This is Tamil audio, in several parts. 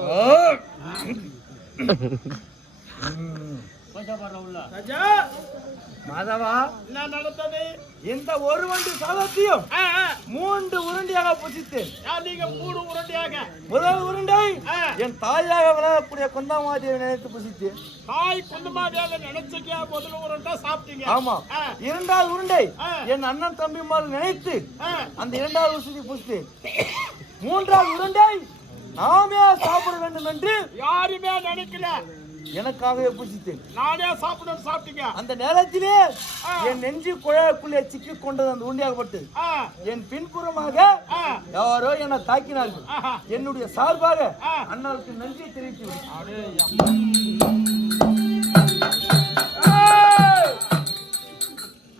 Oh! மாதவா நடந்தது? இந்த ஒரு வண்டி சாதத்தையும். மூன்று உருண்டையாக புசித்து. யா, நீங்க மூடு உருண்டையாக? முதல் உருண்டை. என் தாயாக விளங்கக்கூடிய கொந்தாமாதியை நினைத்து புசித்து. தாய் குந்தமாதியால நினைச்சுக்க முதல்ல உருண்டை சாப்பிட்டீங்க. ஆமா. இரண்டாவது உருண்டை. என் அண்ணன் தம்பி மாதிரி நினைத்து. அந்த இரண்டாவது உருண்டை புசித்து. மூன்றாவது உருண்டை நாமே சாப்பிட வேண்டும் என்று யாருமே நினைக்கல. எனக்காகவே புசித்தேன் நானே சாப்பிடணும் சாப்பிட்டீங்க. அந்த நேரத்திலே. என் நெஞ்சு குழாய்க்குள்ளே சிக்கி கொண்டது அந்த உருண்டையாகப்பட்டு ஆ, என் பின்புறமாக யாரோ என்னை தாக்கினார்கள். ஆஹா. என்னுடைய சார்பாக. அண்ணாவுக்கு நன்றி தெரிவித்து விடு.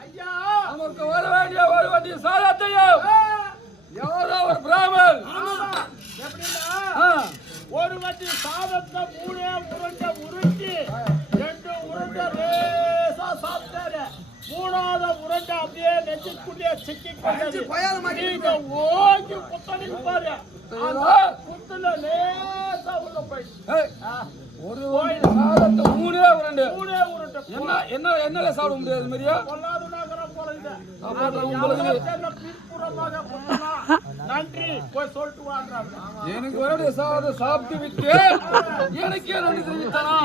ஐயா! நமக்கு வர வேண்டிய ஒரு வண்டி சாதத்தையும் சிக்கி கொண்டது நீங்க ஓங்கி குத்தனிக்கு பாரு அந்த குத்துல லேசா உள்ள ஏய், ஒரு சாதத்தை மூணே உருண்டு. மூணே உருண்டை. என்ன என்ன என்னால சாப்பிட முடியாது மாதிரியா? பொல்லாத நகரம் போல இது. அப்ப அது உங்களுக்கு- யாரோ சேர்ந்த பின்புறமாக குத்தனா, நன்றி. போய் சொல்லிட்டு வாடுறாங்க. எனக்கு வரக்கூடிய சாதம் சாப்பிட்டு விட்டு எனக்கே நன்றி தெரிவித்தானா?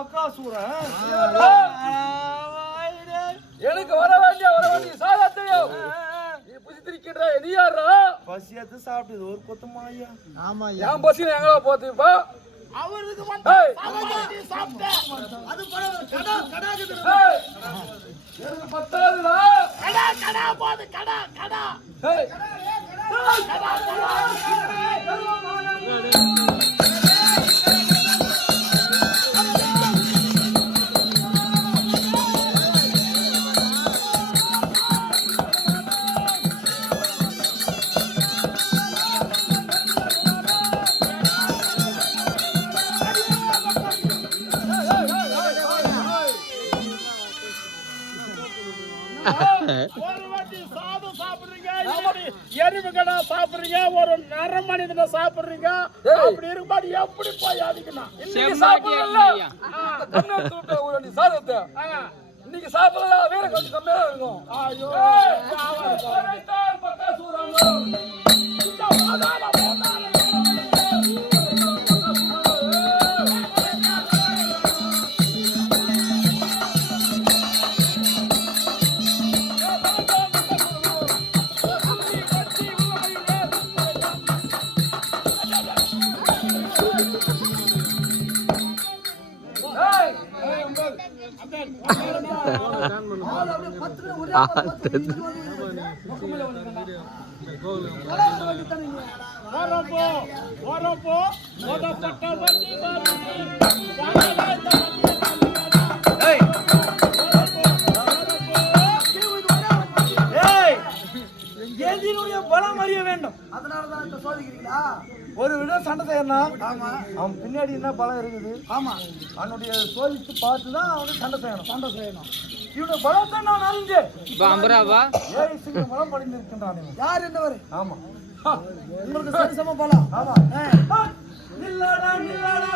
பக்காசூரன் எனக்கு வர வேண்டிய வர வேண்டிய சாதத்தையும் நீ புசித்திருக்கின்ற நீ யாரா பசியத்து சாப்பிட்டது ஒரு கொத்தமா ஐயா என் பசி எங்களா போத்துப்பா அவருக்கு. மட்டும் சாப்பிட்டேன் எனக்கு பத்தாதுடா கடா கடா போது கடா கடா கடா சாப்பிடுறீங்க? ஒரு நர மனிதனை சாப்பிடுறீங்க. அப்படி இருக்கும்போது எப்படி போய் அடிக்கணும் இன்னைக்கு சாப்பிடல தமிழ்நாட்டு சாதத்தை. இன்னைக்கு சாப்பிடல வேற கொஞ்சம் கம்மியா இருக்கும். ஐயோ. ஏய், பாவம். பலம் அறிய வேண்டும் அதனாலதான் இந்த சோதிக்கிறீங்களா ஒரு விடம் சண்டை ஆமா. அவன் பின்னாடி என்ன பலம் இருக்குது? ஆமா. அவனுடைய சோதித்து பார்த்து தான் அவனுக்கு சண்டை செய்யணும். சண்டை செய்யணும். இவனுடைய பலத்தை நான் அறிஞ்சு பாம்பராவா ஏழு சிங்க பலம் படிந்திருக்கின்றான் இவன். யார் என்னவர்? ஆமா. உங்களுக்கு சரிசம பலம். ஆமா. நில்லாடா நில்லாடா.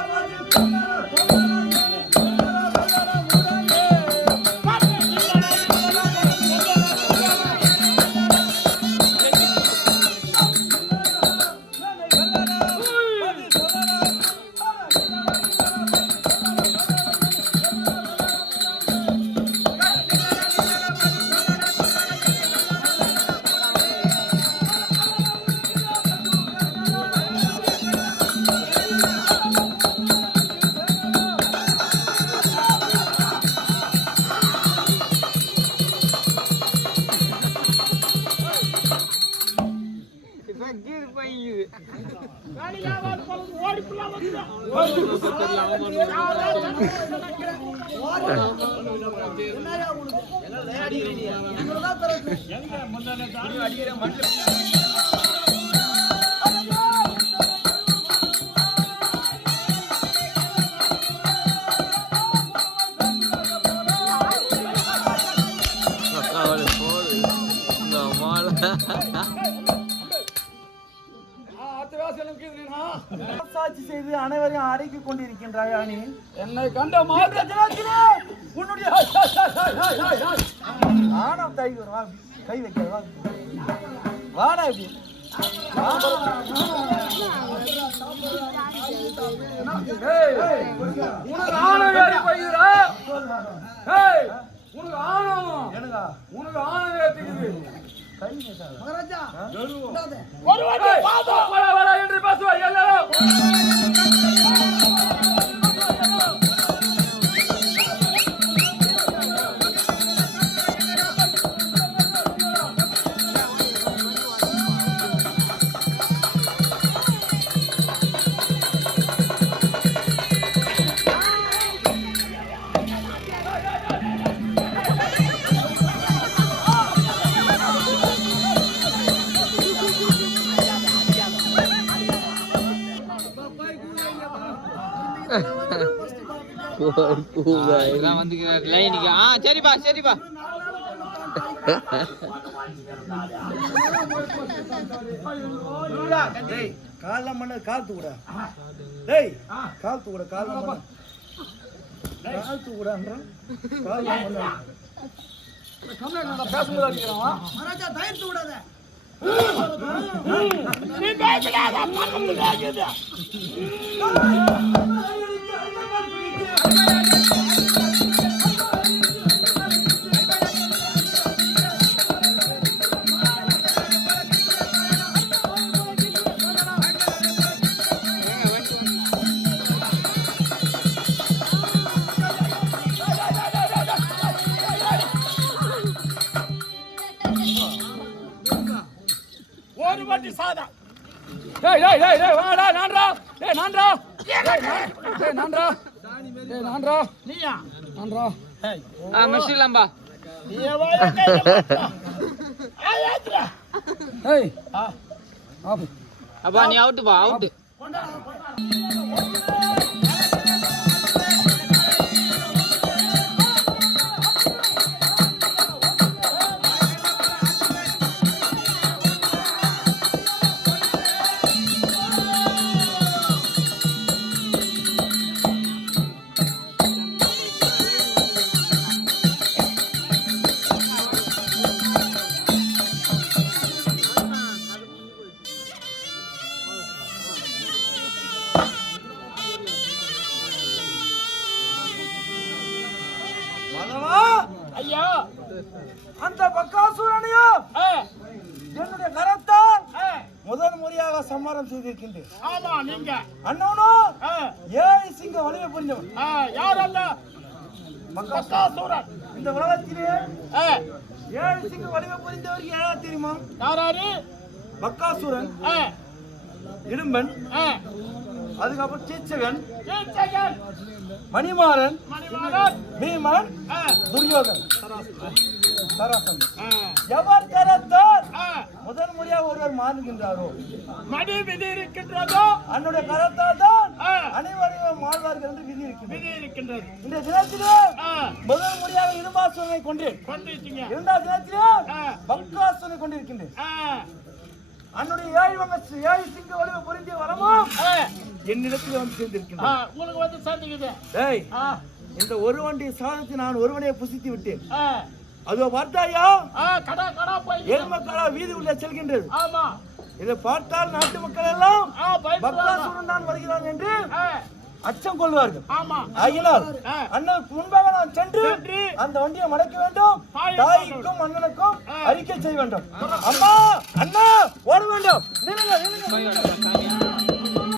என்னையா உனக்கு? இவர்தான் சாட்சி செய்து அனைவரையும் அடக்கி கொண்டிருக்கின்றாயா நீ என்னை கண்ட உன்னுடைய ஆணவம் கை வா, கை வைக்க வா. வாடா இப்படி. உனக்கு ஆணவம் ஏய் உனக்கு ஆணவம் உனக்கு ஆணவம். மகாராஜா வர என்று பேசுவார் எல்லாரும். வந்துக்கிறார். லைனுக்கு ஆ சரிப்பா சரிப்பா. டேய் கால்ல மண்ணு கால் தூக்குடா டேய் கால் தூக்குடா கால் மண்ணு. கால் தூக்குடான்றான் கால் மண்ணு. கம்மியா நான் பேசும்போது அடிக்கிறான் மகாராஜா தயர்த்து விடாதே. நீ பயப்படாத பக்கத்துல இருக்குது ஒரு வண்டி சாதம் டேய் டேய் டேய் வாடா நான்றா டேய் நான்றா டேய் நான்றா நான்டா. நீயா? நான்டா. ஆ. ஆயாத்ரா. ஏய். அப்பா நீ அவுட்டுப்பா அவுட்டு மகவா ஐயா. அந்த பக்காசுரனையோ? ஆ, என்னுடைய கரத்தால் முதல் முறையாக சம்மாரம் செய்திருக்கின்றேன். ஆமா நீங்க. அண்ணவனோ ஆ, ஏழு சிங்க வலிமை புரிந்தவன் ஆ, யார் அந்த பக்காசுரன்? இந்த உலகத்திலே ஏழு சிங்க வலிமை புரிந்தவருக்கு ஏழா தெரியுமா? யாராரு? பக்காசுரன் இடும்பன் அதுக்கப்புறம் கீச்சகன், மணிமாறன் பீமன் துரியோதன். சராசன் எவர் கரத்தால் முதல் முறையாக ஒருவர் மாறுகின்றாரோ? மடி விதி இருக்கின்றதோ? அன்னுடைய கரத்தால் தான் அனைவரையும் மாழ்வார்கள் என்று விதி விதி இருக்கின்றது. இந்த தினத்திலே முதல் முறையாக இரும்பாசுரனை கொண்டேன் இரண்டாவது தினத்திலே ஆ. பக்காசுரனை கொண்டிருக்கின்றேன். அன்னுடைய ஏழு ஏழு சிங்க வலிமை பொருந்திய வரமும் என்னிடத்தில் வந்து ஆ, சேர்ந்திருக்கின்றது உங்களுக்கு வந்து சேர்ந்துக்குது ஆ, இந்த ஒரு வண்டி சாதத்தை நான் ஒருவனே புசித்து விட்டேன். அதோ பார்த்தாயா? கடா கடா போய் வீதி உள்ளே செல்கின்றது? ஆமா. இதை பார்த்தால் நாட்டு மக்கள் எல்லாம் தான் வருகிறான் என்று அச்சம் கொள்வார்கள். ஆமா. ஆகினால். அண்ணன் முன்பாக நான் சென்று அந்த வண்டியை மடக்க வேண்டும். தாயை தாய்க்கும் அண்ணனுக்கும். அறிக்கை செய்ய வேண்டும். அம்மா அண்ணா ஓட வேண்டும். நில்லுங்க நில்லுங்க.